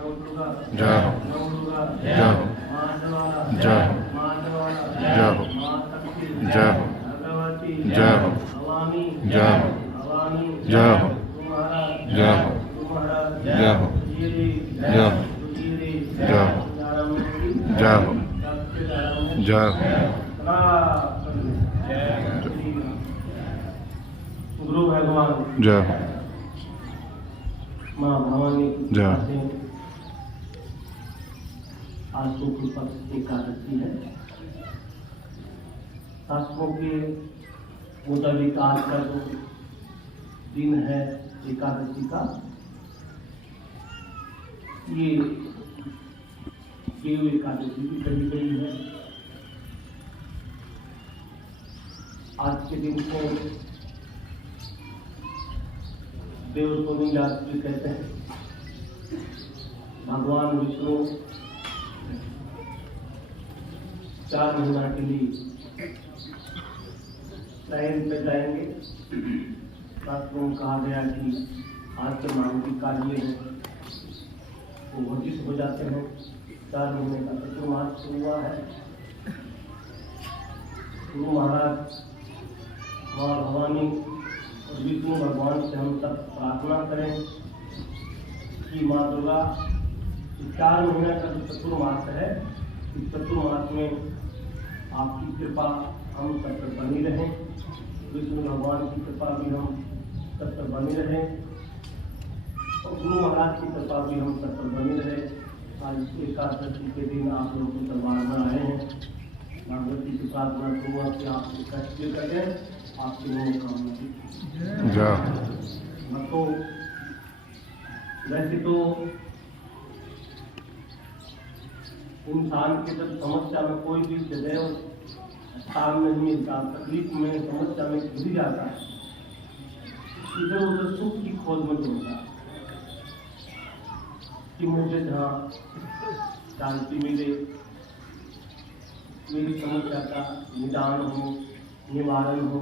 जय हो, जय हो, जय हो, जय हो, जय हो, जय हो, जय हो, जय हो, जय हो, जय हो, जय हो, जय हो, जय हो, जय हो। गुरु भगवान जय हो, माँ भवानी की जय कृपा हो। से आज शुक्ल पक्ष एकादशी है। शास्त्रों के मुताबिक आज का जो दिन है एकादशी का, ये देव एकादशी भी कही गई है। आज के दिन को देव सोनी यात्री कहते हैं। भगवान विष्णु 4 महीना के लिए लाइन पे जाएंगे। शास्त्रों में कहा गया कि आज के मानसिक कार्य हैं वो वर्जित हो जाते हैं। 4 महीने का चतुर्मास हुआ है। गुरु महाराज, माँ भवानी और विष्णु भगवान से हम सब प्रार्थना करें कि माँ दुर्गा 4 महीने का जो चतुर्मास है, इस चतुर्मास में आपकी कृपा हम सब पर बनी रहे। विष्णु भगवान की कृपा भी हम सब पर बनी रहे और गुरु महाराज की कृपा भी हम सब पर बनी रहे। आज एकादशी के दिन आप लोग के दरबार में आए हैं। भगवती की प्रार्थना करूँगा कि आप कष्ट करें, आपकी मनोकामना की। तो वैसे तो इंसान के जब समस्या में कोई भी जगह स्थान में नहीं मिलता, तकलीफ में समस्या में घिर जाता है, इधर उधर सुख की खोज में ढूंढता है कि मुझे जहाँ शांति मिले, मेरी समस्या का निदान हो, निवारण हो,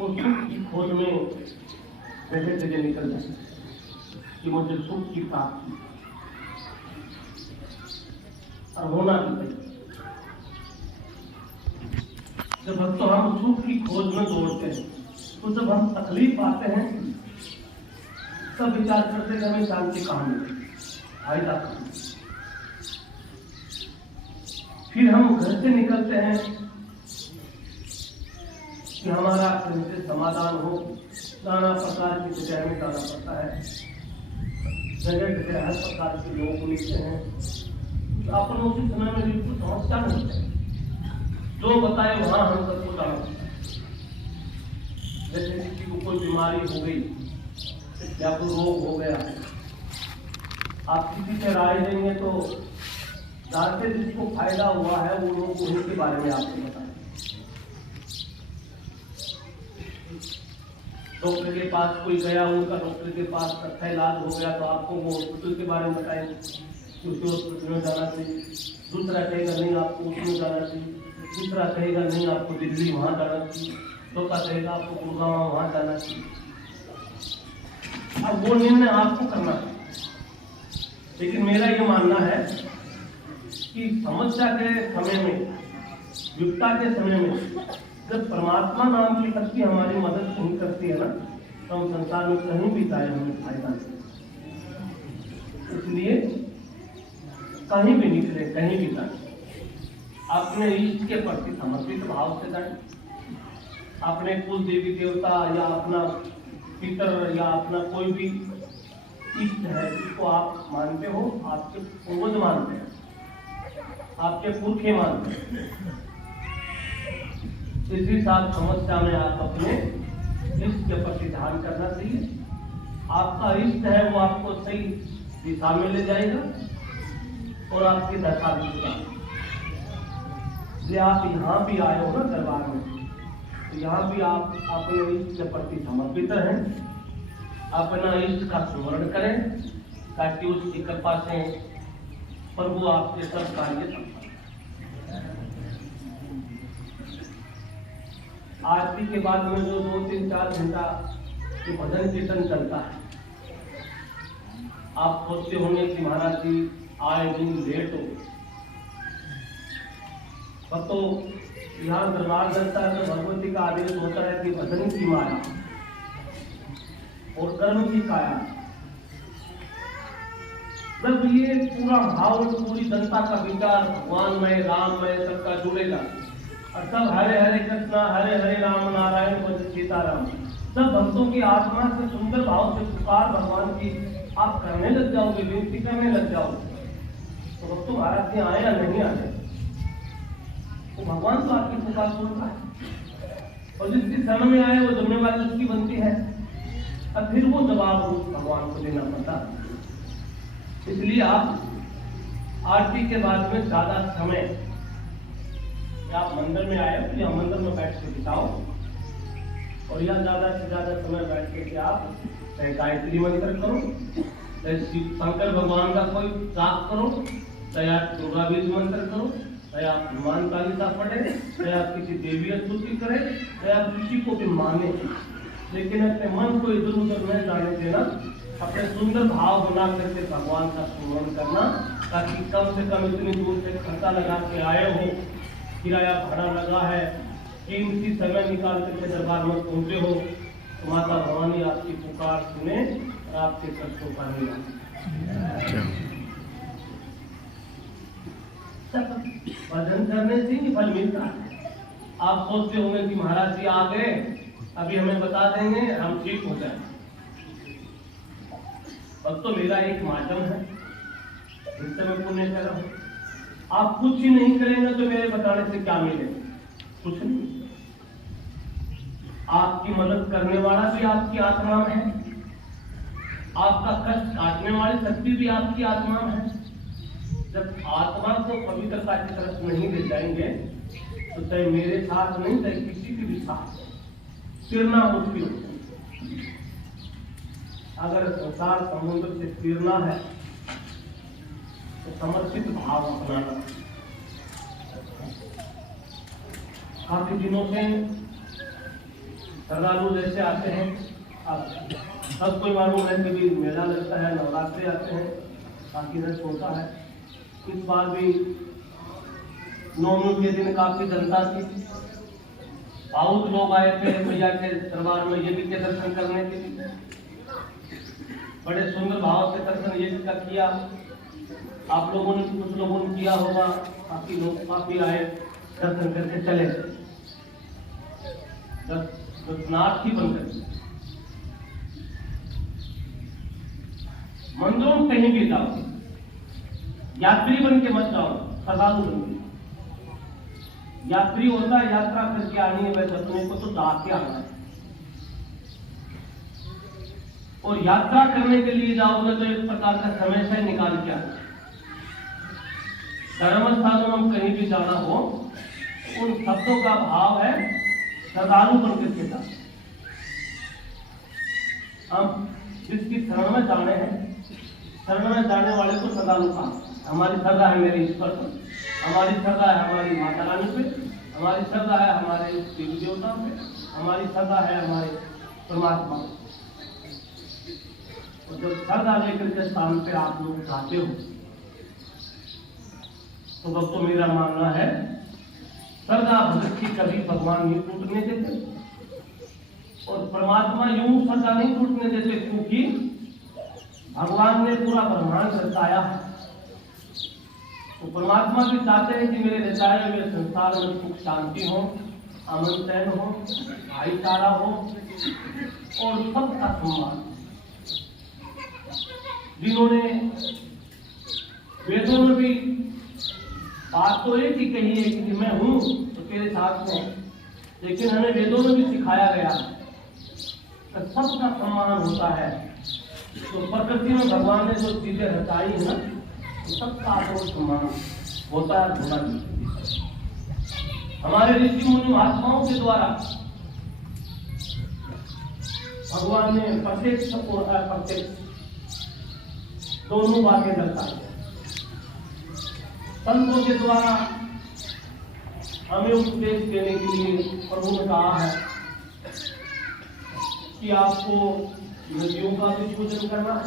और सुख की खोज में जगह जगह निकल जाए कि मुझे सुख की प्राप्ति और होना भी चाहिए। जब भक्तों हम सुख की खोज में दौड़ते हैं तो जब हम तकलीफ पाते हैं तब विचार करते हैं हमें शांति कहाँ मिले, फायदा कहाँ मिले। फिर हम घर से निकलते हैं कि हमारा कैसे समाधान हो। नाना प्रकार की जगह में जाना पड़ता है, जगह जगह हर प्रकार के लोग मिलते हैं। अपन उसी समय में बिल्कुल समस्या नहीं है, जो बताए वहां हम सबको जाना पड़ता है। जैसे किसी को कोई बीमारी हो गई या कोई रोग हो गया, आप किसी से राय देंगे तो जानते जिसको फायदा हुआ है वो लोग उन्हीं के बारे में आपको बताएं। डॉक्टर के पास कोई गया, उनका डॉक्टर के पास अच्छा इलाज हो गया तो आपको वो हॉस्पिटल के बारे में बताएंगे, उसी हॉस्पिटल में जाना चाहिए। दूसरा कहेगा नहीं आपको उसमें जाना चाहिए, तीसरा कहेगा नहीं आपको दिल्ली वहाँ जाना चाहिए, चौथा कहेगा आपको गुड़गांव वहाँ जाना चाहिए। अब वो निर्णय आपको करना है। लेकिन मेरा ये मानना है कि समस्या के समय में, विपदा के समय में जब परमात्मा नाम की शक्ति हमारी मदद नहीं करती है ना, तो हम संसार में कहीं भी जाए हमें फायदा नहीं। इसलिए कहीं भी निकले, कहीं भी जाए, अपने इष्ट के प्रति समर्पित भाव से जाए। अपने कुल देवी देवता या अपना पितर या अपना कोई भी इष्ट है जिसको आप मानते हो, आपके पूर्वज मानते हैं, आपके पुरखे मानते हैं, इसी साथ समस्या में आप अपने इष्ट के प्रति ध्यान करना चाहिए। आपका इष्ट है वो आपको सही दिशा में ले जाएगा और आपकी दशा भी सुधारेगा। इसलिए आप यहाँ भी आए हो ना दरबार में, तो यहाँ भी आप अपने इष्ट के प्रति समर्पित रहें, अपना इष्ट का स्मरण करें, ताकि उसकी कृपा से प्रभु आपके सब कार्य संपन्न। आरती के बाद में जो 2-3-4 घंटा भजन कीर्तन चलता है, आप सोचते होंगे कि महाराज जी आए दिन लेट हो, पर तो यहाँ दरबार लगता है तो भगवती का आदेश होता है कि भजन की माया और कर्म की काया। जब ये पूरा भाव पूरी जनता का विचार भगवानमय राममय सबका जुड़ेगा और सब हरे हरे कृष्णा हरे हरे राम नारायण भज सीताराम, सब भक्तों की आत्मा से सुंदर भाव से पुकार भगवान की आप करने लग जाओगे, विनती करने लग जाओगे, तो भक्तों महाराज जी आए या नहीं आए तो भगवान तो आपकी पुकार सुनता है और जिसकी शरण में आए वो जिम्मेवारी उसकी बनती है और फिर वो जवाब भगवान को देना पड़ता है। इसलिए आप आरती के बाद में ज्यादा समय आप मंदिर में आए तो या मंदिर में बैठ के बिताओ और या ज्यादा से ज्यादा समय बैठ के आप चाहे गायत्री मंत्र करो, चाहे शंकर भगवान का कोई जाप करो, चाहे आप दुर्गा बीज मंत्र करो, चाहे आप हनुमान चालीसा पढ़े, चाहे आप किसी देवी स्तुति करें, चाहे आप किसी को भी माने, लेकिन अपने मन को इधर उधर न जाने देना, अपने सुंदर भाव बना करके भगवान का स्मरण करना, ताकि कम से कम इतनी दूर से खर्चा लगा के आए हो, किराया भाड़ा लगा है, कीमती समय निकाल करके दरबार में पहुंचे हो, तो माता भवानी आपकी पुकार सुने और आपके कष्टों का निवारण। भजन करने से ही फल मिलता है। आप सोचते होंगे कि महाराज जी आ गए, अभी हमें बता देंगे हम ठीक हो जाए, बस तो मेरा एक माध्यम है जिससे मैं पुण्य कर रहा हूं। आप कुछ ही नहीं करेंगे तो मेरे बताने से क्या मिलेगा? कुछ नहीं। आपकी मदद करने वाला भी आपकी आत्मा में है, आपका कष्ट काटने वाली शक्ति भी आपकी आत्मा में है। जब आत्मा को पवित्रता की तरफ नहीं ले जाएंगे तो चाहे मेरे साथ नहीं, चाहे किसी के भी साथ तिरना मुश्किल होता है। अगर संसार समुद्र से तिरना है तो समर्पित भाव अपनाना। काफी दिनों से श्रद्धालु जैसे आते हैं, अब सब कोई मालूम है कि भी मेला लगता है, नवरात्रि आते हैं, काफी रश होता है। इस बार भी नवमी के दिन काफी जनता थी, बहुत लोग आए थे मैया के दरबार में यज्ञ के दर्शन करने के लिए। बड़े सुंदर भाव से दर्शन यज्ञ का किया। आप लोगों ने, कुछ लोगों ने किया होगा, काफी लोग काफी आए, दर्शन करके चले, दर्शनार्थी बनकर। मंदिरों में कहीं भी जाओ, यात्री बन के मत जाओ, श्रद्धालु बन के। यात्री होता है यात्रा करके आनी है, वैसे अपने को तो जाके आना है। और यात्रा करने के लिए जाओगे तो एक प्रकार का समय से निकाल के आना। धर्म स्थानों में कहीं भी जाना हो, उन शब्दों का भाव है श्रद्धालु बनकर के जाना। हम जिसकी शरण में जाने हैं, शरण में जाने वाले को श्रद्धालु कहा। हमारी श्रद्धा है मेरे ईश्वर पर, हमारी श्रद्धा है हमारी माता रानी पे, हमारी श्रद्धा है हमारे देवी देवता पे, हमारी श्रद्धा है हमारे परमात्मा। और जब श्रद्धा लेकर के स्थान पे आप लोग जाते हो तो दोस्तों मेरा मानना है श्रद्धा भक्ति कभी भगवान नहीं टूटने देते और परमात्मा यूं श्रद्धा नहीं टूटने देते, क्योंकि भगवान ने पूरा ब्रह्मांड रचाया है। तो परमात्मा भी चाहते हैं कि मेरे रचाए हुए संसार में सुख शांति हो, अमन चैन हो, भाईचारा हो और सबका सम्मान। जिन्होंने वेदों में भी बात तो एक ही कही है कि मैं हूं तो तेरे साथ हूं, लेकिन हमें वेदों में भी सिखाया गया कि सबका सम्मान होता है। तो प्रकृति में भगवान ने जो चीजें रचाई है ना, सबका आदर सम्मान होता है, होना चाहिए। हमारे ऋषि मुनि महात्माओं के द्वारा भगवान ने प्रत्यक्ष और अप्रत्यक्ष दोनों बातें दर्शाई। संतों के द्वारा हमें उपदेश देने के लिए प्रभु ने कहा है कि आपको नदियों का भी पूजन करना है,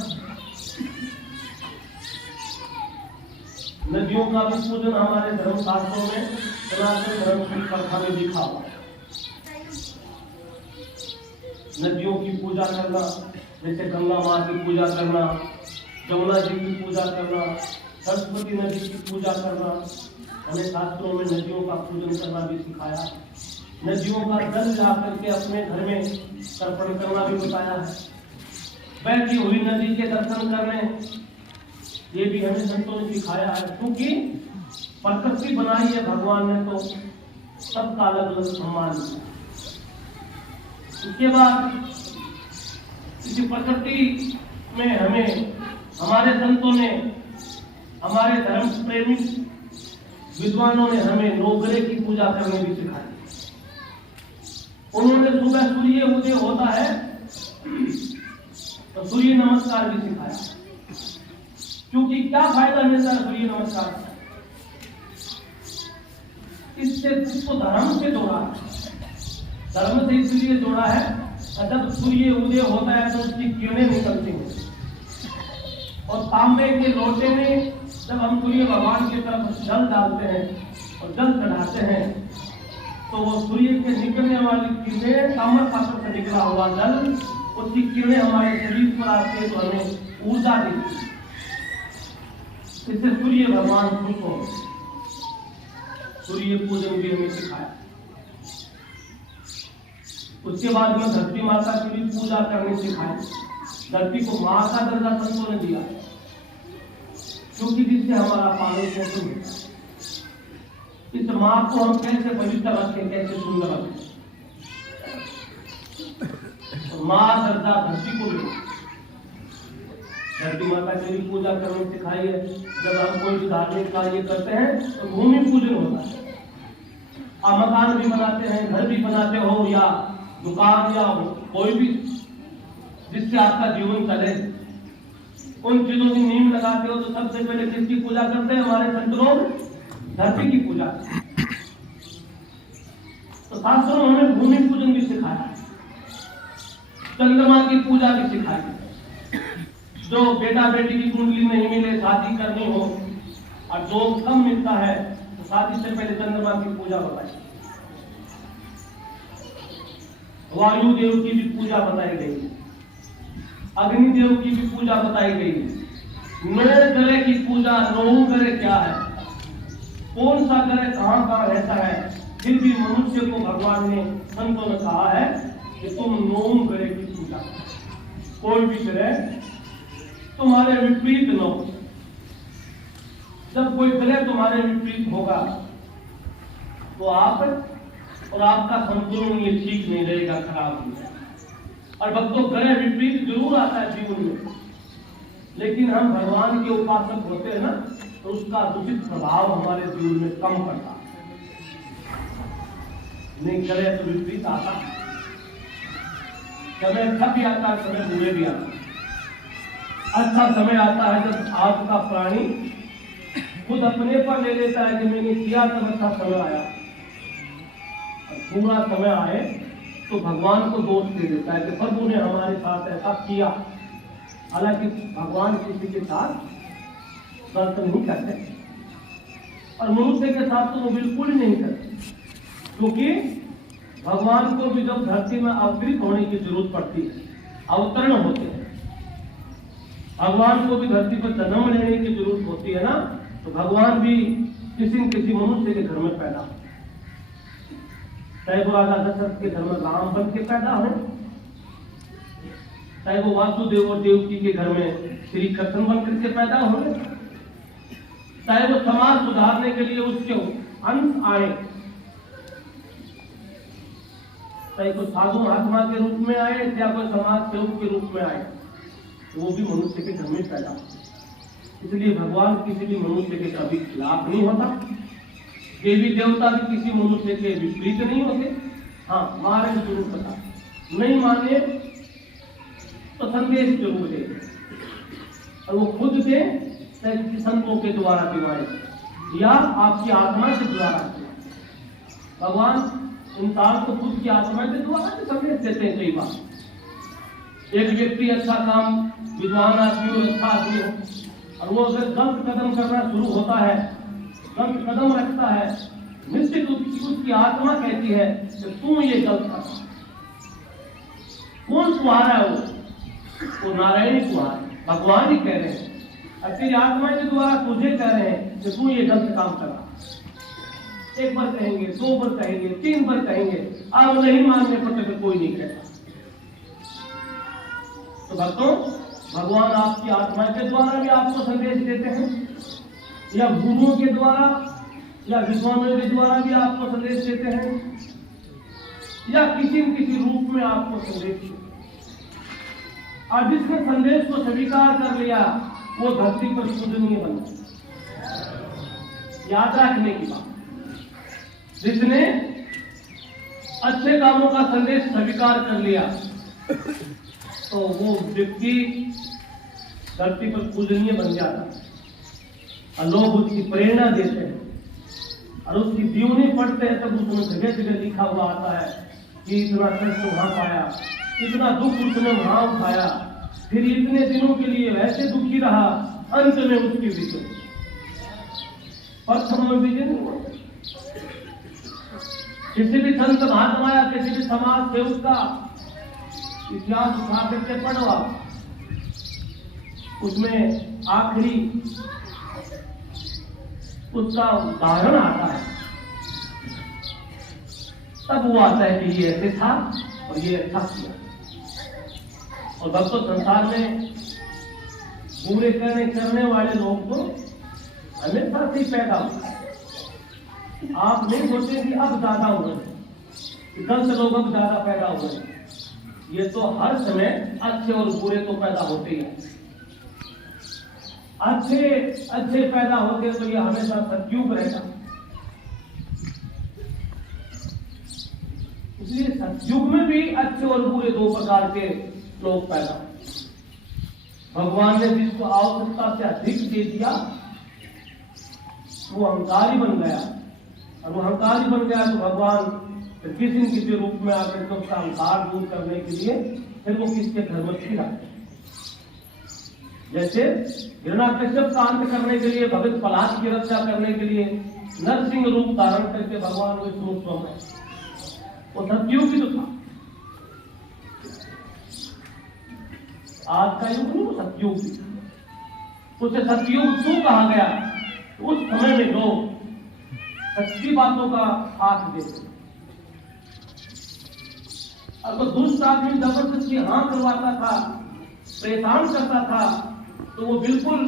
नदियों का भी पूजन हमारे धर्म शास्त्रों में सनातन धर्म की कथा में लिखा हुआ है। नदियों की पूजा करना, जैसे गंगा माँ की पूजा करना, जमुना जी की पूजा करना, सरस्वती नदी की पूजा करना, हमें शास्त्रों में नदियों का पूजन करना भी सिखाया। नदियों का जल ला करके अपने घर में तर्पण करना भी बताया है। बहती हुई नदी के दर्शन करने, ये भी हमें संतों ने सिखाया है। क्योंकि प्रकृति बनाई है भगवान ने, तो सबका अलग अलग सम्मान दिया। उसके बाद इसी प्रकृति में हमें हमारे संतों ने, हमारे धर्म प्रेमी विद्वानों ने हमें नौग्रह की पूजा करने भी सिखाई। उन्होंने सुबह सूर्य उदय होता है तो सूर्य नमस्कार भी सिखाया। क्योंकि क्या फायदा मिलता है सूर्य नमस्कार से? इससे उसको धर्म से जोड़ा है, धर्म से इसलिए जोड़ा है जब सूर्य उदय होता है तो उसकी किरणें निकलती हैं, और तांबे के लोटे में जब हम सूर्य भगवान की तरफ जल डालते हैं और जल चढ़ाते हैं तो वो सूर्य के निकलने वाली किरणें, ताम्र पात्र से निकला हुआ जल, उसकी किरणें हमारे शरीर पर आती है तो हमें ऊर्जा देती है। इससे सूर्य भगवान खुश हो। सूर्य पूजन भी हमें सिखाया। उसके बाद में धरती माता की भी पूजा करनी सिखाई। धरती को मां का दर्जा संतों ने दिया, क्योंकि जिससे हमारा पालन पोषण होता है। इस मां को हम कैसे पवित्र रखें, कैसे सुंदर रखें, तो मां दर्जा धरती को भी, धरती माता की भी पूजा करनी सिखाई है। जब हम कोई भी धार्मिक कार्य करते हैं तो भूमि पूजन होता है। आप मकान भी बनाते हैं, घर भी बनाते हो, या दुकान या कोई भी जिससे आपका जीवन चले, उन चीजों की नींव लगाते हो तो सबसे पहले किसकी पूजा करते हैं? हमारे संत लोग धरती की पूजा। तो शास्त्रों में हमें भूमि पूजन भी सिखाया, चंद्रमा की पूजा भी सिखाई। जो बेटा बेटी की कुंडली नहीं मिले, शादी करनी हो और जो कम मिलता है तो शादी से पहले चंद्रमा की पूजा बताई। वायु देव की भी पूजा बताई गई, अग्नि देव की भी पूजा बताई गई। नौ ग्रह की पूजा, नौ ग्रह क्या है, कौन सा ग्रह कहां कहां रहता है, फिर भी मनुष्य को भगवान ने, संतों ने कहा है कि तुम नौ ग्रह की पूजा करो। कोई भी ग्रह तुम्हारे विपरीत न हो। जब कोई ग्रह तुम्हारे विपरीत होगा तो आप और आपका संतुलन ये ठीक नहीं रहेगा, खराब हो जाएगा। और भक्तों, ग्रह विपरीत जरूर आता है जीवन में, लेकिन हम भगवान के उपासक होते हैं ना, तो उसका दूषित प्रभाव हमारे जीवन में कम पड़ता है। नहीं, ग्रह तो विपरीत आता है, समय अच्छा भी आता है, समय बुरे भी आता है। अच्छा समय आता है जब आपका प्राणी खुद अपने पर ले लेता है कि मैंने किया तब अच्छा समय आया, और बुरा समय आए तो भगवान को दोष दे देता है कि प्रभु ने हमारे साथ ऐसा किया। हालांकि भगवान किसी के साथ गलत नहीं करते, और मनुष्य के साथ तो वो बिल्कुल ही नहीं करते, क्योंकि भगवान को भी जब धरती में अवतरित होने की जरूरत पड़ती है, अवतरण होते हैं, भगवान को भी धरती पर जन्म लेने की जरूरत होती है ना, तो भगवान भी किसी न किसी मनुष्य के घर में पैदा हो। चाहे वो राजा दशरथ के घर में राम बन के पैदा हो, चाहे वो वासुदेव और देवकी के घर में श्री कृष्ण बन करके पैदा हो, चाहे वो समाज सुधारने के लिए उसके अंश आए, चाहे कोई साधु महात्मा के रूप में आए या कोई समाज सेवक के रूप में आए, वो भी मनुष्य के घर में पैदा होता है। इसलिए भगवान किसी भी मनुष्य के कभी खिलाफ नहीं होता, देवी देवता भी किसी मनुष्य के विपरीत नहीं होते। हाँ, मारे तो जरूर पता, नहीं माने तो संदेश जरूर दे, और वो खुद दे, संतों के द्वारा दिवाए या आपकी आत्मा से द्वारा। भगवान इंसान को खुद की आत्मा के द्वारा संदेश देते हैं। कई बार एक व्यक्ति अच्छा काम, विद्वान आदमी और अच्छा आदमी हो, और वो अगर गलत कदम करना शुरू होता है, गलत कदम रखता है, निश्चित उसकी आत्मा कहती है कि तू ये गलत कर। कौन कुहारा है वो नारायणी कुहार, भगवान ही कह रहे हैं, और तेरी आत्मा के द्वारा तुझे कह रहे हैं कि तू ये गलत काम करा। एक बार कहेंगे, 2 बार कहेंगे, 3 बार कहेंगे, अब नहीं मानने पर तो कोई नहीं कहता। तो भक्तों, भगवान आपकी आत्मा के द्वारा भी आपको संदेश देते हैं, या गुरुओं के द्वारा या विद्वानों के द्वारा भी आपको संदेश देते हैं, या किसी न किसी रूप में आपको संदेश देते हैं। और जिसने संदेश को स्वीकार कर लिया वो धरती पर पूजनीय बन गया। याद रखने की बात, जिसने अच्छे कामों का संदेश स्वीकार कर लिया तो वो व्यक्ति धरती पर पूजनीय बन जाता है, और लोग उसकी प्रेरणा देते हैं, और उसकी जीवनी पढ़ते हैं तब उसमें जगह जगह लिखा हुआ आता है कि इतना कष्ट वहां पाया, इतना दुख उसने वहां उठाया, फिर इतने दिनों के लिए वैसे दुखी रहा, अंत में उसकी विजय। प्रथम में विजय नहीं हुआ। किसी भी संत महात्मा या किसी भी समाज सेवक का इतिहास उठा करके पढ़वा, उसमें आखिरी उसका उदाहरण आता है, तब वो आता है कि ये ऐसे था और ये अच्छा किया। और भक्तों, संसार में बुरे करने वाले लोग तो हमेशा से पैदा होते हैं। आप नहीं सोचते कि अब ज्यादा हुए, गलत लोग अब ज्यादा पैदा हुए। ये तो हर समय अच्छे और बुरे तो पैदा होते ही हैं। अच्छे पैदा होते तो ये हमेशा सतयुग रहेगा। इसलिए सतयुग में भी अच्छे और बुरे 2 प्रकार के लोग पैदा हुए। भगवान ने जिसको आवश्यकता से अधिक दे दिया वो अहंकारी बन गया, और वो अहंकारी बन गया तो भगवान किसी न किसी रूप में आकर के उसका अहंकार दूर करने के लिए फिर वो किसके घर में खिलाते। जैसे हिरण्याकश्यप का अंत करने के लिए, भगत प्रहलाद की रक्षा करने के लिए नरसिंह रूप धारण करके भगवान विष्णु स्वयं, वो सतयुग ही तो था। आज का युग नहीं, सतयुग। उसे सतयुग क्यों कहा गया? उस समय में लोग सच्ची बातों का साथ देते, अब तो दुष्ट आदमी जबरदस्ती हाँ करवाता था, परेशान करता था, तो वो बिल्कुल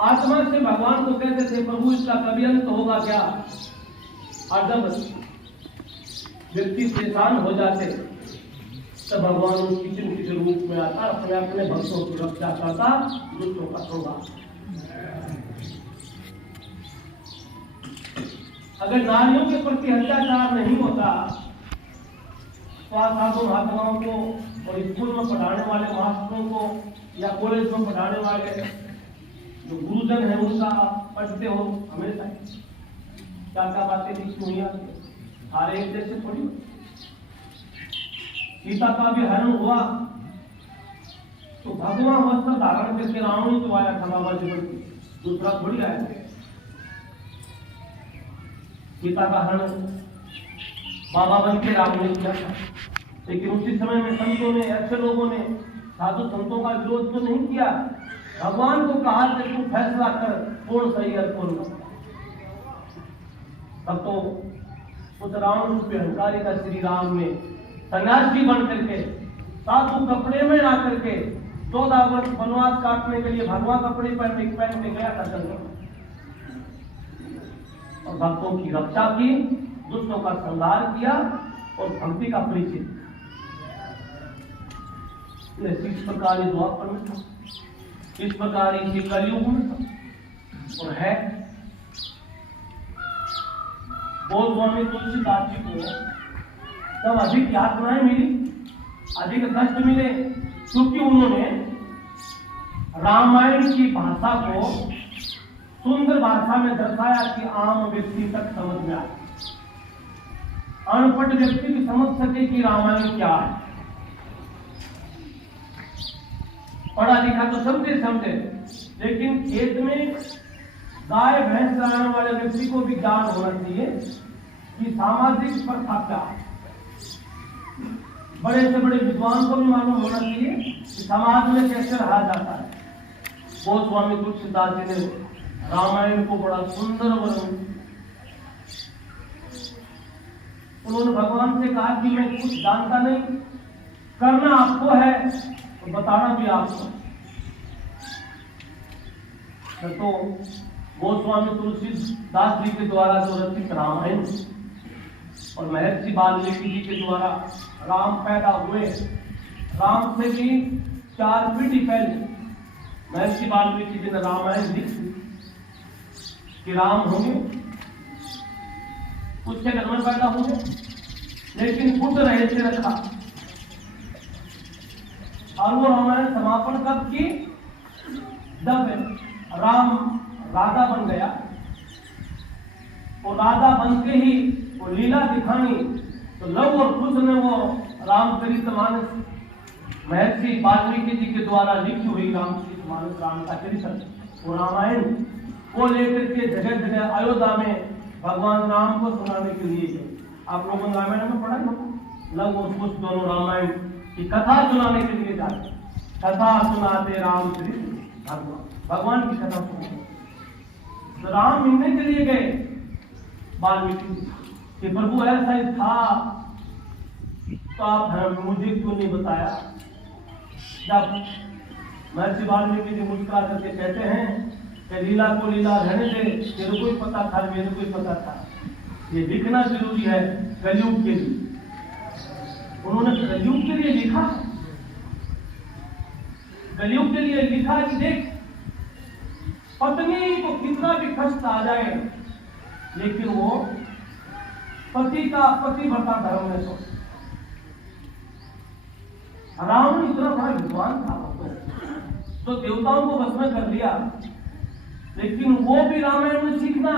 आत्मा से भगवान को कहते थे, प्रभु इसका कभी अंत होगा क्या? और जब व्यक्ति परेशान हो जाते तब भगवान किसी न किसी रूप में आता, अपने भक्तों की रक्षा करता, दुष्टों का संहार। अगर नारियों के प्रति अत्याचार नहीं होता तो साधु महात्माओं को और स्कूल में पढ़ाने वाले मास्टरों को या कॉलेज में पढ़ाने वाले जो गुरुजन है उनका पढ़ते हो हमेशा क्या बातें बीच में हुई सारे एक जैसे थोड़ी। सीता का भी हरण हुआ तो भगवान वस्त्र धारण करके रावण ही तो आया था बाबा जीवन की, दूसरा थोड़ी आया था। सीता का हरण बाबा बन के राम ने किया था, लेकिन उसी समय में संतों ने, अच्छे लोगों ने, साधु संतों का विरोध तो नहीं किया। भगवान को कहा कि तू फैसला कर कौन सही है कौन गलत। तब तो उस रावण रूपी अहंकारी का श्री राम ने सन्यासी बन करके, साधु कपड़े में आकर के 14 वर्ष वनवास काटने के लिए भगवा कपड़े पहन के गया था जंगल और भक्तों की रक्षा की, दुष्टों का संहार किया और भक्ति का परिचय। इस प्रकार द्वापर में था, इस प्रकार इसी कलयुग में था और है। बोध स्वामी तुलसीदास जी को जब अधिक यातनाएं मिली, अधिक कष्ट मिले, क्योंकि उन्होंने रामायण की भाषा को सुंदर भाषा में दर्शाया कि आम व्यक्ति तक समझ में आए, अनपढ़ व्यक्ति भी समझ सके कि रामायण क्या है। पढ़ा लिखा तो समझे, लेकिन खेत में गाय भैंस चराने वाले व्यक्ति को भी ज्ञान होना चाहिए कि सामाजिक प्रथा क्या है। बड़े से बड़े विद्वान को भी मालूम होना चाहिए कि समाज में कैसे रहा जाता है। गोस्वामी तुलसीदास जी ने रामायण को बड़ा सुंदर वर्णन, उन्होंने भगवान से कहा कि मैं कुछ जानता नहीं, करना आपको है तो बताना भी आपको। तो गोस्वामी तुलसीदास जी के द्वारा जो रचित रामायण और महर्षि वाल्मीकि जी के द्वारा राम पैदा हुए, राम से भी 4 पीढ़ी पहले महर्षि वाल्मीकि जी ने रामायण लिखी कि राम होंगे, उसके घर में पैदा होंगे, लेकिन बुद्ध रहे से रखा। और वो रामायण समापन कब की? जब राम राधा बन गया, और राधा बनते ही वो लीला दिखानी, तो लव और कुश ने वो रामचरितमानस महर्षि वाल्मीकि जी के द्वारा लिखी हुई रामचरितमानस, राम का चरित्र, वो रामायण वो लेकर के जगह जगह अयोध्या में भगवान राम को सुनाने के लिए गए। आप लोगों ने रामायण में पढ़ा होगा, लव और कुश दोनों रामायण की कथा सुनाने के लिए जाते, कथा सुनाते रामचरित भगवान की कथा सुनाते। तो राम मिलने के लिए गए वाल्मीकि कि प्रभु ऐसा ही था, तो आप मुझे क्यों नहीं बताया? जब महर्षि वाल्मीकि जी मुस्कुरा करके कहते हैं कि लीला को लीला रहने दे, तेरे को ही पता था, मेरे को ही पता था, ये लिखना जरूरी है कलयुग के लिए। उन्होंने कलयुग के लिए लिखा, कलयुग के लिए लिखा कि देख पत्नी को कितना भी कष्ट आ जाए, लेकिन वो पति का पतिव्रता धर्म में सोच। रावण इतना बड़ा विद्वान था तो देवताओं को वश में कर लिया, लेकिन वो भी रामायण में सीखना।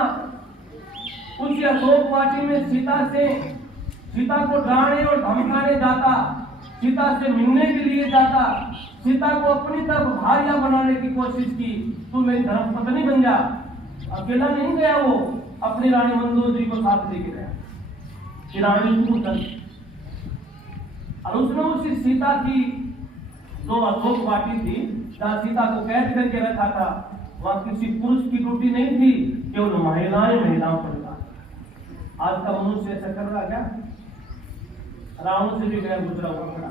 उस अशोक वाटी में सीता को डराने और धमकाने जाता, सीता से मिलने के लिए जाता, सीता को अपनी तरफ भार्या बनाने की कोशिश की, तू मेरी धर्म पत्नी बन जा। अकेला नहीं गया, वो अपनी रानी मंदोदरी को साथ लेके गया कि रानी तू चल। और उसने उसी सीता की जो अशोक वाटी थी, जहाँ सीता को कैद करके रखा था, वहां किसी पुरुष की ड्यूटी नहीं थी, केवल महिलाओं पर था। आज का मनुष्य ऐसा कर रहा क्या? रावण से भी गैर गुजरा हुआ खड़ा,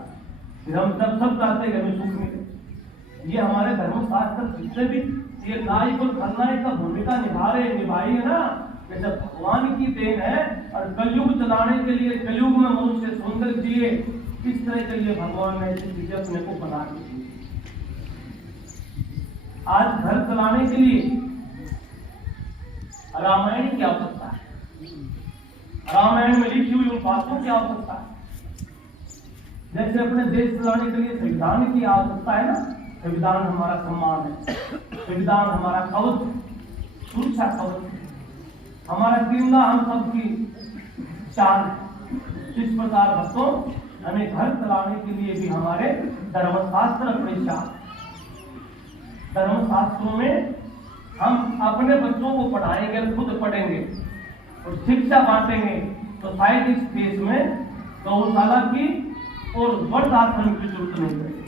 फिर हम सब चाहते हैं हमें सुख मिले। ये हमारे धर्मशास्त्र जितने भी ये नायक और खलनायक का भूमिका निभाई है ना, जैसे भगवान की देन है। और कलयुग चलाने के लिए, कलयुग में मनुष्य सुंदर जिए, इस तरह के लिए भगवान ने ऐसी चीजें अपने को बना दी। आज घर चलाने के लिए रामायण की आवश्यकता है, रामायण में लिखी हुई उन बातों की आवश्यकता है। जैसे अपने देश चलाने के लिए संविधान की आवश्यकता है ना, संविधान हमारा सम्मान है, संविधान हमारा कवच, सुरक्षा कवच, हमारा जिंदा हम सबकी शान। इस प्रकार भक्तों, हमें घर चलाने के लिए भी हमारे धर्मशास्त्र परेशान। धर्मशास्त्रों में हम अपने बच्चों को पढ़ाएंगे, खुद पढ़ेंगे और शिक्षा बांटेंगे, तो शायद इस देश में गौशाला की और वृद्धाश्रम की जरूरत नहीं पड़ेगी।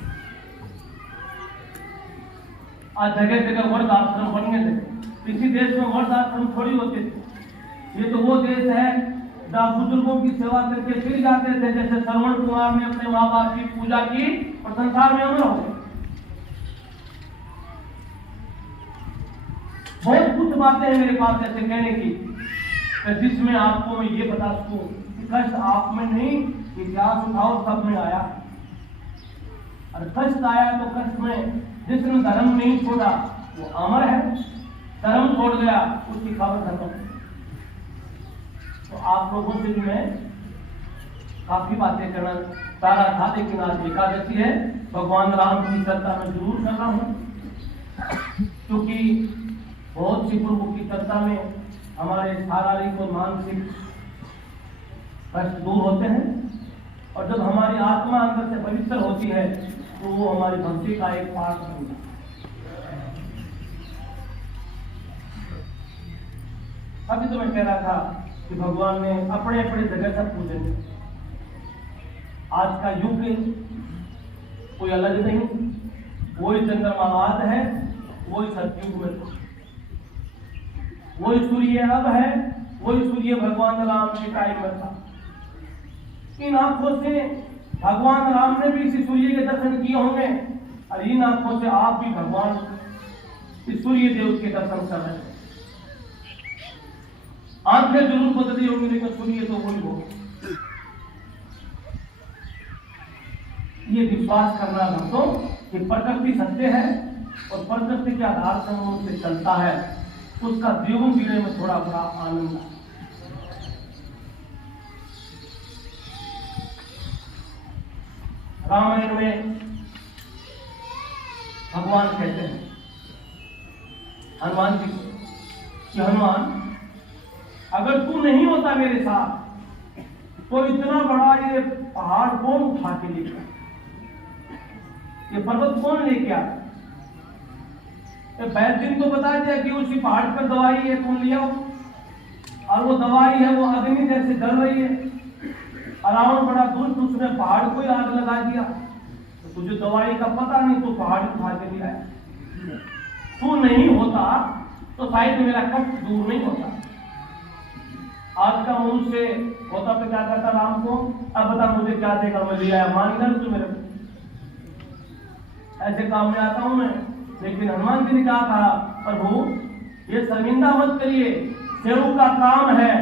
आज जगह जगह वृद्धाश्रम बनने लगे। किसी देश में वृद्धाश्रम थोड़ी होते थे, ये तो वो देश है जहाँ बुजुर्गों की सेवा करके फिर जाते थे। जैसे श्रवण कुमार ने अपने माँ बाप की पूजा की और संसार में अमर हो गए। बहुत कुछ बातें हैं मेरे पास ऐसे कहने की, जिसमें आपको मैं ये बता सकूं कि कष्ट आप में नहीं, इतिहास उठाओ सब में आया। और कष्ट आया तो कष्ट में जिसने धर्म नहीं छोड़ा वो अमर है, धर्म छोड़ गया उसकी खबर खत्म। तो आप लोगों से भी मैं काफी बातें करना चाह रहा था, लेकिन आज एकादशी है, भगवान राम की चर्चा में जरूर कर रहा हूं, क्योंकि बहुत सी पूर्व की चर्चा में हमारे शारीरिक और मानसिक कष्ट दूर होते हैं। और जब हमारी आत्मा अंदर से पवित्र होती है तो वो हमारी भक्ति का एक पार्ट बन जाए। अभी तो मैं कह रहा था कि भगवान ने अपने अपने जगह से पूजन किया। आज का युग कोई अलग नहीं, वही चंद्रमावाद है, वही सतयुग में था, वही सूर्य अब है, वही सूर्य भगवान राम के टाइम में था। इन आंखों से भगवान राम ने भी इसी सूर्य के दर्शन किए होंगे और इन आंखों से आप भी भगवान इस सूर्य देव के दर्शन कर रहे हैं। आंखें जरूर बदली होंगी लेकिन सूर्य तो वही होगा। ये विश्वास करना भक्तों कि प्रकृति सत्य है और प्रकृति के आधार से उनसे चलता है, उसका जीवन जीने में थोड़ा बड़ा आनंद है। रामायण में भगवान कहते हैं हनुमान जी कि हनुमान, अगर तू नहीं होता मेरे साथ तो इतना बड़ा ये पहाड़ कौन उठा के लेकर, ये पर्वत कौन लेके आया? वैद्य दिन को बता दिया कि उसी पहाड़ पर दवाई है, तुम ले आओ, और वो दवाई है वो अग्नि जैसे जल रही है। रावण बड़ा दुष्ट, उसने पहाड़ को ही आग लगा दिया। तो तुझे दवाई का पता नहीं, तो पहाड़ उठा के ले आया। तू नहीं होता तो शायद मेरा कष्ट दूर नहीं होता। आज का मनुष्य होता तो क्या कहता राम को, अब बता मुझे क्या देगा, मैं ले आया, मान लिया तू मेरे को, ऐसे काम में आता हूं मैं। लेकिन हनुमान जी ने क्या कहा, प्रभु ये शर्मिंदा मत करिए, सेवक का काम है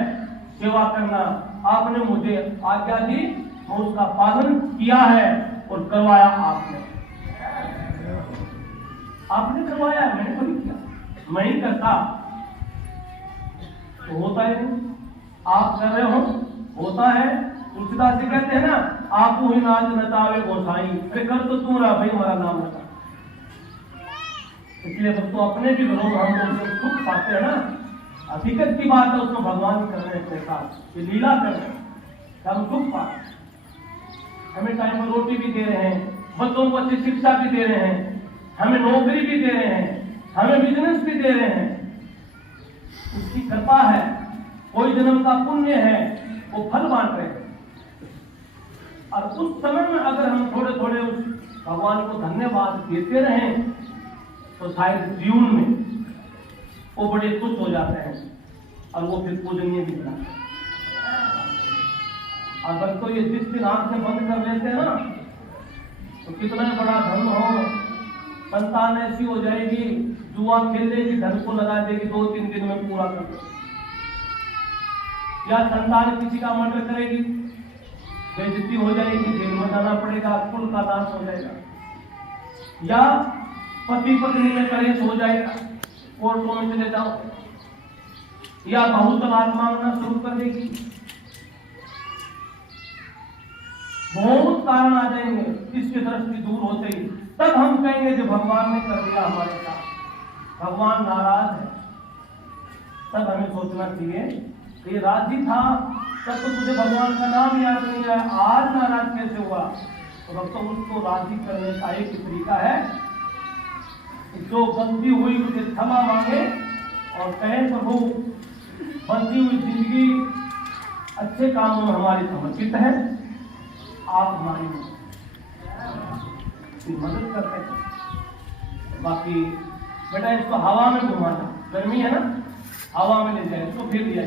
सेवा करना, आपने मुझे आज्ञा दी, मैं उसका पालन किया है और करवाया आपने करवाया, मैंने कोई किया, मैं ही करता तो होता है नहीं, आप कर रहे हो होता है। तुलसीदास जी कहते हैं ना, आप ही नाच नचावे गोसाई, अरे कर तो तू रहा भाई, हमारा नाम रखा। इसलिए दोस्तों अपने भी घरों में हम लोग सुख पाते हैं ना, हकीकत की बात है, उसमें भगवान कर रहे हैं साथ, ये लीला कर रहे हैं, हम सुख पाते, हमें टाइम पर रोटी भी दे रहे हैं, बच्चों को अच्छी शिक्षा भी दे रहे हैं, हमें नौकरी भी दे रहे हैं, हमें बिजनेस भी दे रहे हैं। उसकी कृपा है, कोई जन्म का पुण्य है, वो फल बांट रहे हैं। और उस समय में अगर हम थोड़े थोड़े उस भगवान को धन्यवाद देते रहें तो शायद जीवन में वो बड़े खुश हो जाते हैं और वो फिर पूजनीय भी बनाते हैं। अगर तो ये जिस दिन आंखें बंद कर लेते हैं ना, तो कितना बड़ा धन हो, संतान ऐसी हो जाएगी, जुआ खेल लेगी, धन को लगा देगी, 2-3 दिन में पूरा कर देगी, या संतान किसी का मर्डर करेगी, बेइज्जती हो जाएगी, जेल में जाना पड़ेगा, कुल का नाश हो जाएगा, या पति पत्नी में कलेश हो जाएगा, कोर्टों में चले जाओ, या बहुत तलाक मांगना शुरू कर देगी, बहुत कारण आ जाएंगे। इसकी दृष्टि दूर होते ही तब हम कहेंगे जो भगवान ने कर दिया हमारे साथ, भगवान नाराज है। तब हमें सोचना चाहिए कि ये राजी था तब तो तुझे भगवान का नाम याद नहीं है, आज नाराज कैसे हुआ? तो अब तो उसको राजी करने का एक तरीका है, जो गलती हुई उसे क्षमा मांगे और कहे प्रभु बची हुई जिंदगी अच्छे कामों में हमारी समर्पित है, आप हमारी मदद करते हैं। बाकी बेटा इसको हवा में घुमाना, गर्मी है ना, हवा में ले जाए, इसको फिर दिया,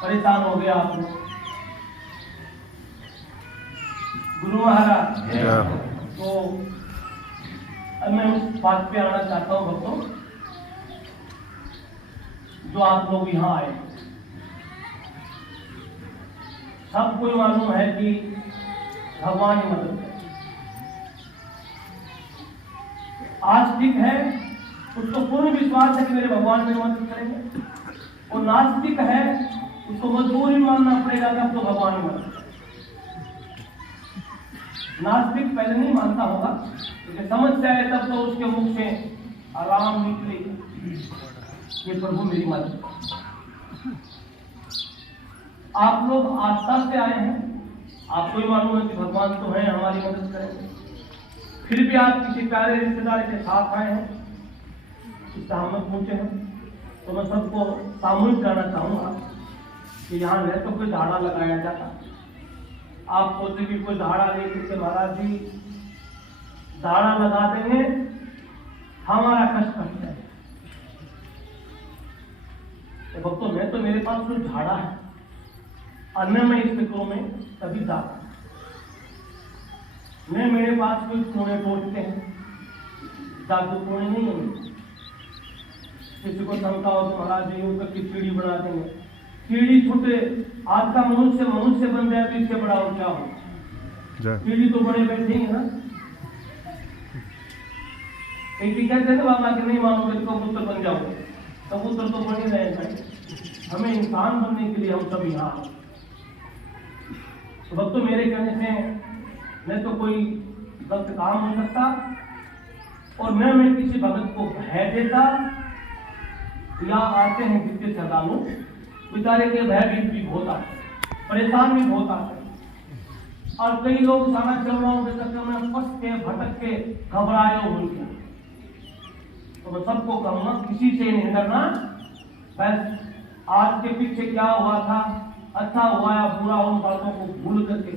परेशान हो गया आप लोग। गुरु महाराज तो अब मैं उस बात पे आना चाहता हूँ भक्तों, जो आप लोग यहाँ आए, सबको मालूम है कि भगवान ही मदद करे। आस्तिक है उसको पूर्ण विश्वास है कि मेरे भगवान मेरी मदद करेंगे, और नास्तिक है उसको मजबूरी मानना पड़ेगा कि अब तो भगवान ही मदद करेंगे। नास्तिक पहले नहीं मानता होगा, क्योंकि समस्या है तब तो उसके मुख से आराम निकलेगी कि प्रभु मेरी मदद करें। आप लोग आस्था से आए हैं, आपको ही मालूम है कि भगवान तो हैं, हमारी मदद करेंगे। फिर भी आप किसी प्यारे रिश्तेदार के साथ आए हैं, इससे हम लोग पूछे हैं, तो मैं सबको सामूहिक करना चाहूँगा कि यहाँ न तो कोई धाड़ा लगाया जाता। आप सोचे कि कोई धाड़ा लेकर के महाराज जी धाड़ा लगा देंगे, हमारा कष्ट कट जाए। भक्तों में तो मेरे पास कोई झाड़ा है, अन्य में इस फिक्रों में कभी जाता मैं, मेरे पास कोई कोने टोटते हैं, जादू कोने नहीं है। किसी को शंका हो तो महाराज जी ऊपर की सीढ़ी बना देंगे, सीढ़ी छूटे, आज का मनुष्य बन जाए तो इससे बड़ा और क्या हो। सीढ़ी तो बड़े बैठे ही है ना। एक कहते हैं बाबा कि नहीं मानोगे तो कबूतर बन जाओगे, कबूतर तो बने रहे भाई, हमें इंसान बनने के लिए हम सब यहाँ। तो भक्तों मेरे कहने से न तो कोई गलत काम हो सकता और न मैं किसी भगत को भय देता, या आते हैं जिसके श्रद्धालु बेचारे के भयभीत भी बहुत आते, परेशान भी बहुत आते, और कई लोग सारा चलवाओं के चक्कर में फंस के भटक के घबराए हो गया। तो मैं सबको कहूंगा किसी से नहीं डरना, बस आज के पीछे क्या हुआ था, अच्छा हुआ या बुरा, उन बातों को भूल करके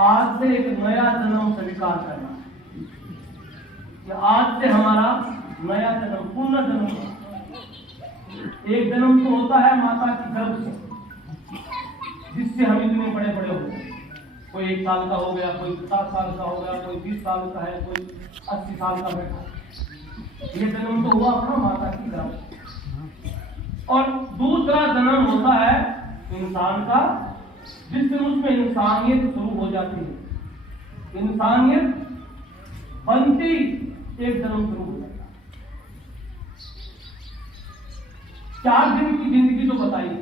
आज से एक नया जन्म स्वीकार करना। कि आज से हमारा नया जन्म, पूर्ण जन्म। एक जन्म तो होता है माता की गर्भ से, जिससे हम इतने बड़े बड़े हो गए। कोई 1 साल का हो गया, कोई 7 साल का हो गया, कोई 20 साल का है, कोई 80 साल का बैठा। ये जन्म तो हुआ अपना माता की गर्भ। और दूसरा जन्म होता है इंसान का, जिससे उसमें इंसानियत शुरू हो जाती है। इंसानियत बनती एक जन्म शुरू हो जाता है। 4 दिन की जिंदगी तो बताइए,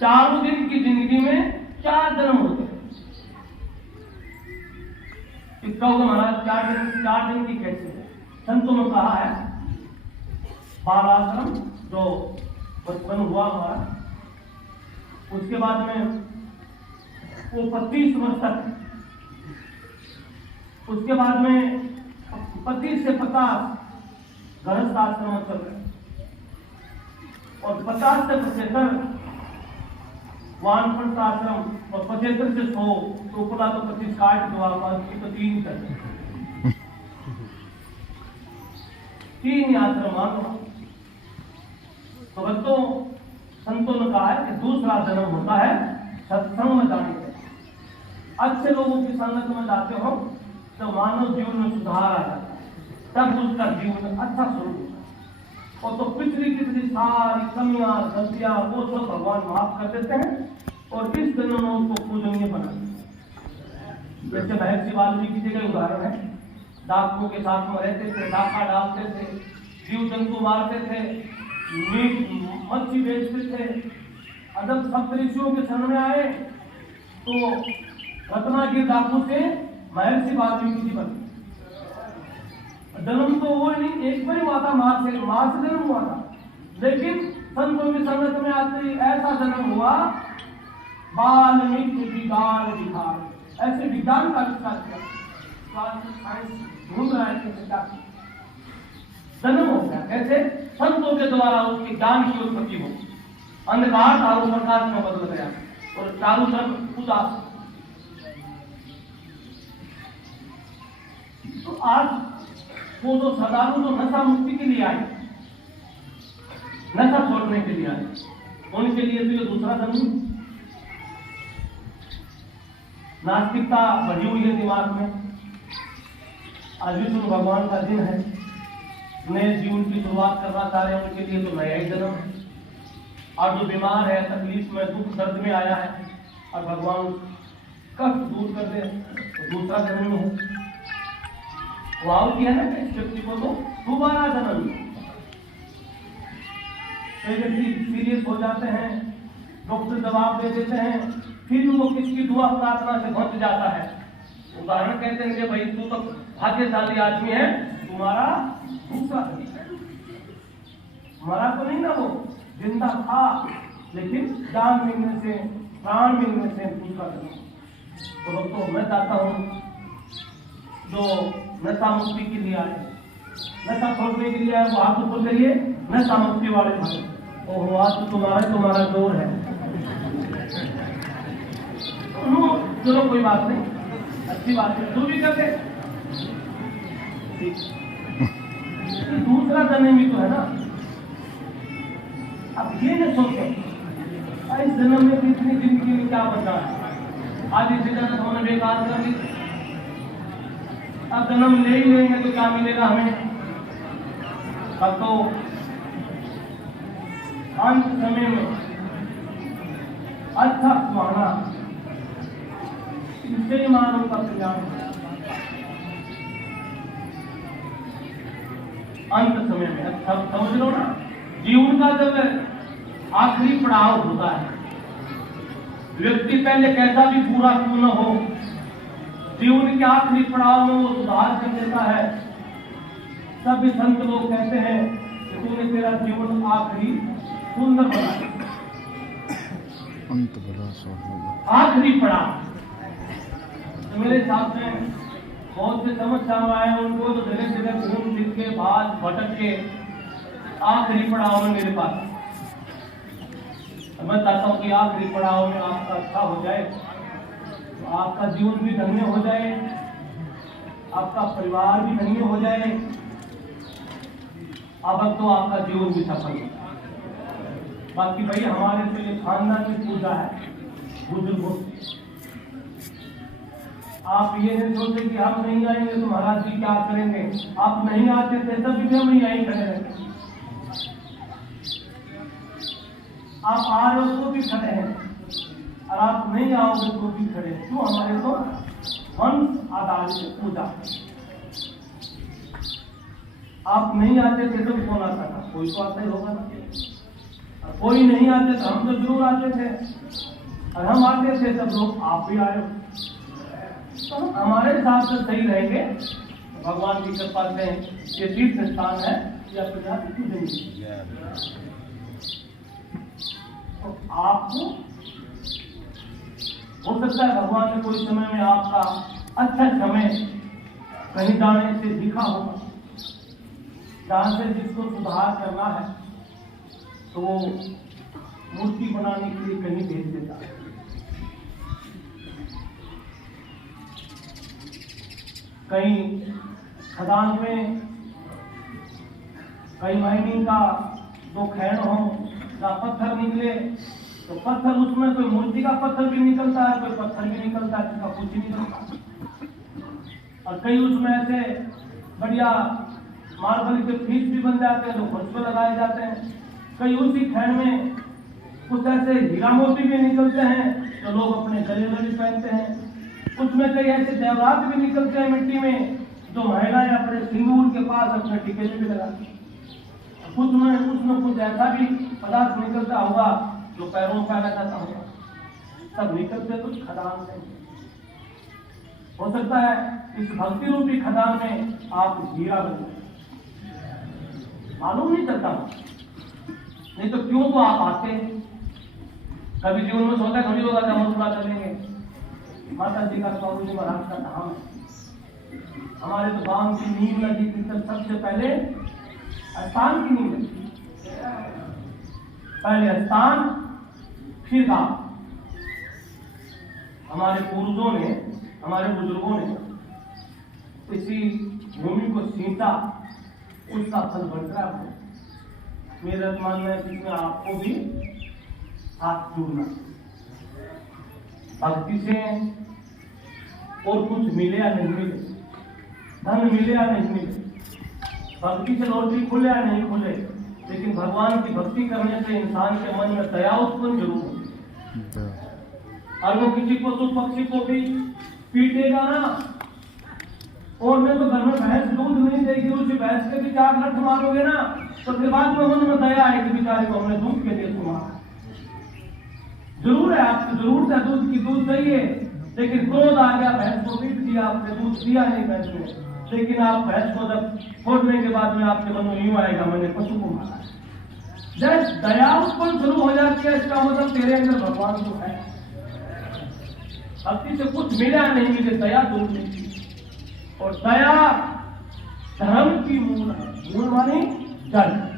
4 दिन की जिंदगी में 4 जन्म होते हैं। इसका होगा महाराज 4 दिन की कैसे है? संतों ने कहा है बालाश्रम जो बचपन हुआ हमारा, उसके बाद में वो 25 वर्ष तक, उसके बाद में 25 से 50 गृहस्थ आश्रम चल रहे, और 50 से 75 वानप्रस्थ आश्रम, और 75 से 100 तो ऊपरा तो 25 काट दो आप, तो 3 तक 3 आश्रम मान लो। तो बच्चों संतों ने कहा है कि दूसरा जन्म होता है सत्संग में जाने से। अच्छे लोगों की संगत में जाते हो तो मानव जीवन में सुधार आ जाता है, तब उसका जीवन अच्छा स्वरूप होता है। और तो पिछली सारी कमियां गलतियां वो सब भगवान माफ कर देते हैं, और इस जन्म में उसको पूजनीय बना देते। जैसे महर्षि वाल्मीकि जी का उदाहरण है, डाकुओं के साथ में रहते थे, डाका डालते थे, जीव जंतु मारते थे, मीट मच्छी बेचते थे। जब सप्तऋषियों के शरण में आए तो रत्नागिर डाकू से महर्षि वाल्मीकि जी बने। जन्म तो वो नहीं, एक बार हुआ था, मां से जन्म हुआ था, लेकिन संतों की संगत में आते ही ऐसा जन्म हुआ, वाल्मीकि विज्ञान विहार, ऐसे विज्ञान का आविष्कार किया। साइंस ढूंढ रहा है कि क्या जन्म हो गया, कैसे? संतों के द्वारा उसके ज्ञान की उत्पत्ति हो, अंधकार था वो प्रकाश में बदल गया, और चारों तरफ उदास। तो आज वो जो श्रद्धालु जो नशा मुक्ति के लिए आए, नशा छोड़ने के लिए आए, उनके लिए तो ये दूसरा जन्म। नास्तिकता बढ़ी हुई है दिमाग में। आज विष्णु भगवान का दिन है, नए जीवन की शुरुआत करना चाह रहे हैं, उनके लिए तो नया ही जन्म है। और जो बीमार है, तकलीफ में, दुख दर्द में आया है, और भगवान कष्ट दूर कर दे, तो दूसरा जन्म है। वाव किया ना इस व्यक्ति को तो दोबारा जन्म। कई व्यक्ति सीरियस हो जाते हैं, डॉक्टर जवाब दे देते हैं, फिर वो किसकी दुआ प्रार्थना से बच जाता है। उदाहरण कहते हैं कि भाई तू तो भाग्यशाली आदमी है, तुम्हारा दूसरा मरा तो नहीं ना, वो जिंदा था, लेकिन जान मिलने से, प्राण मिलने से दूसरा जन्म। तो दोस्तों मैं चाहता हूँ जो नशा मुक्ति के लिए आए, नशा छोड़ने के लिए आए, वो हाथ ऊपर करिए, नशा मुक्ति वाले भाई। ओहो आज तो तुम्हारा जोर है। चलो कोई बात नहीं, अच्छी बात है, तू भी कर दे। दूसरा जन्म भी तो है ना। अब ये न सोचो इस जन्म में इतनी जिंदगी में क्या बचा है, आज इसे जन्म हमने बेकार कर ली, अब जन्म ले ही लेंगे तो क्या मिलेगा हमें। अब तो अंत समय में अच्छा सुहाना इससे ही मानव का कल्याण है। अंत समय में अच्छा समझ लो ना, जीवन का जब आखिरी पड़ाव होता है, व्यक्ति पहले कैसा भी पूरा क्यों न हो, जीवन के आखिरी पड़ाव में वो सुधार कर देता है। सभी संत लोग कहते हैं कि तूने तेरा जीवन आखिरी सुंदर बनाया, अंत भला सो होगा। आखिरी पड़ाव। तो मेरे हिसाब से बहुत से समस्या आए उनको तो जगह जगह घूम फिर के भाग भटक के आखिरी पड़ाव में मेरे पास। मैं चाहता हूँ कि आखिरी पड़ाव में आपका अच्छा हो जाए, तो आपका जीवन भी धन्य हो जाए, आपका परिवार भी धन्य हो जाए, अब तो आपका जीवन भी सफल हो। बाकी भाई हमारे तो ये खानदान की पूजा है बुजुर्गों की। आप ये नहीं सोचे कि हम नहीं आएंगे तो महाराज जी क्या करेंगे। आप नहीं आते थे तब भी हम यहीं खड़े रहते, आप आ रहे हो तो भी खड़े हैं, और आप नहीं आओगे तो भी खड़े। क्यों? हमारे तो वंश आधारित पूजा। आप नहीं आते थे तो कौन आता था? कोई तो आता ही होगा ना। कोई नहीं आते तो हम तो जरूर आते थे, और हम आते थे तब लोग आप भी आए। तो हमारे हिसाब से सही रहेंगे। भगवान की कृपा से ये तीर्थ स्थान है या तो आपको हो सकता है भगवान ने कोई समय में आपका अच्छा समय कहीं जाने से दिखा होगा, जहां से जिसको सुधार करना है तो वो मूर्ति बनाने के लिए कहीं भेज देता है। कहीं खदान में कहीं माइनिंग का दो खैन हो या पत्थर निकले तो पत्थर उसमें कोई मूर्ति का पत्थर भी निकलता है, कोई पत्थर भी निकलता है जिसका कुछ ही निकलता। और कई उसमें ऐसे बढ़िया मार्बल के पीस भी बन जाते हैं, तो फर्श पे लगाए जाते हैं। कई उसी खैन में कुछ ऐसे हीरा मोती भी निकलते हैं तो लोग अपने गले में भी पहनते हैं। उसमें कई ऐसे जेवरात भी निकलते हैं मिट्टी में जो महिलाएं अपने सिंदूर के पास अपने टीके में भी लगाती हैं। उसमें कुछ ऐसा भी पदार्थ निकलता होगा जो पैरों में पहना जाता होगा। सब निकलते कुछ खदान में। हो सकता है इस भक्ति रूपी खदान में आप हीरा बन जाए, मालूम नहीं चलता। नहीं तो क्यों तो आप आते हैं। कभी जीवन में सोचा थोड़ी होगा कि हम पूरा कर लेंगे। माता जी का स्वामी जी महाराज का धाम है। हमारे तो गांव की नींव लगी थी तब सबसे पहले स्थान की नींव लगी, पहले स्थान फिर गांव। हमारे पूर्वजों ने, हमारे बुजुर्गों ने इसी भूमि को सींचा, उसका फल बढ़ता है। मेरा मानना है कि आपको भी हाथ जोड़ना, भक्ति से और कुछ मिले या नहीं मिले, धन मिले या नहीं मिले, भक्ति से लॉटरी खुले या नहीं खुले, लेकिन भगवान की भक्ति करने से इंसान के मन में दया उत्पन्न जरूर होती। और वो किसी पशु पक्षी को भी पीटेगा ना, और मैं तो घर में भैंस दूध नहीं देगी, उसी भैंस के भी 4 लठ मारोगे ना, तो फिर बाद में मन में दया आएगी, बेचारे को हमने दूध के लिए सुना। जरूर है आपको जरूरत है दूध की, दूध चाहिए, लेकिन क्रोध आ गया, भैंस को पीट दिया, आपने दूध दिया नहीं भैंस ने। लेकिन आप भैंस को जब छोड़ने के बाद में आपके मन में यूं आएगा मैंने पशु को मारा। जब दया उत्पन्न शुरू हो जाती है, इसका मतलब तेरे अंदर भगवान तो है। भक्ति से कुछ मिला नहीं मिले, दया दूर मिलती। और दया धर्म की मूल है। मूल माने जड़।